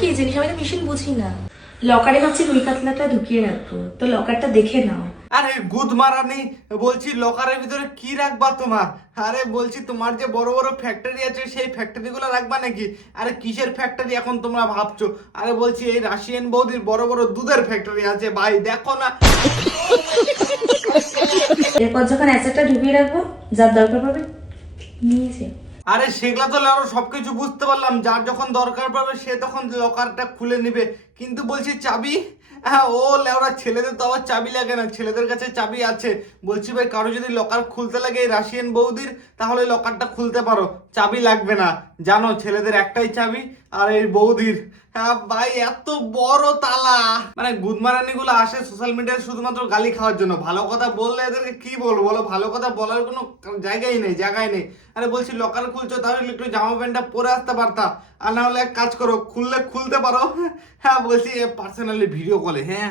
কি জিনিস আমি তো মেশিন বুঝি না। লকারে ভাবছি রুই কাতলাটা ঢুকিয়ে রাখবো, তো লকারটা দেখে নাও। আরে গুদ মারানি, বলছি লকারের ভিতরে কি রাখবা তোমার? আরে বলছি তোমার যে বড় বড় ফ্যাক্টরি আছে সেই ফ্যাক্টরি গুলো রাখবা নাকি? আরে কিসের ফ্যাক্টরি এখন তোমরা ভাবছো? আরে বলছি এই রাশিয়ান বৌদির বড় বড় দুধের ফ্যাক্টরি আছে ভাই, দেখো না। এরপর যখন অ্যাসেটটা ঢুকিয়ে রাখবো, যার দরকার পড়বে নিয়েছে। আরে সেগুলা তো লেওরা সবকিছু বুঝতে পারলাম, যার যখন দরকার পড়বে সে তখন লকারটা খুলে নেবে, কিন্তু বলছি চাবি? হ্যাঁ ও লেওরা ছেলেদের তো আবার চাবি লাগে না, ছেলেদের কাছে চাবি আছে। বলছি ভাই কারো যদি লকার খুলতে লাগে এই রাশিয়ান বৌদির, তাহলে লকারটা খুলতে পারো, চাবি লাগবে না। জানো ছেলেদের একটাই চাবি, আর এই বৌদির। হ্যাঁ ভাই এত বড় তালা, মানে গুদমারানি গুলো আসে সোশ্যাল মিডিয়ায় শুধুমাত্র গালি খাওয়ার জন্য, ভালো কথা বললে এদেরকে কি বলবো বলো, ভালো কথা বলার কোনো জায়গায় নেই। আরে বলছি লকার খুলছো তাহলে একটু জামা প্যান্টটা পরে আসতে পারতা, আর না হলে এক কাজ করো, খুলতে পারো। হ্যাঁ বলছি পার্সোনালি ভিডিও কলে, হ্যাঁ।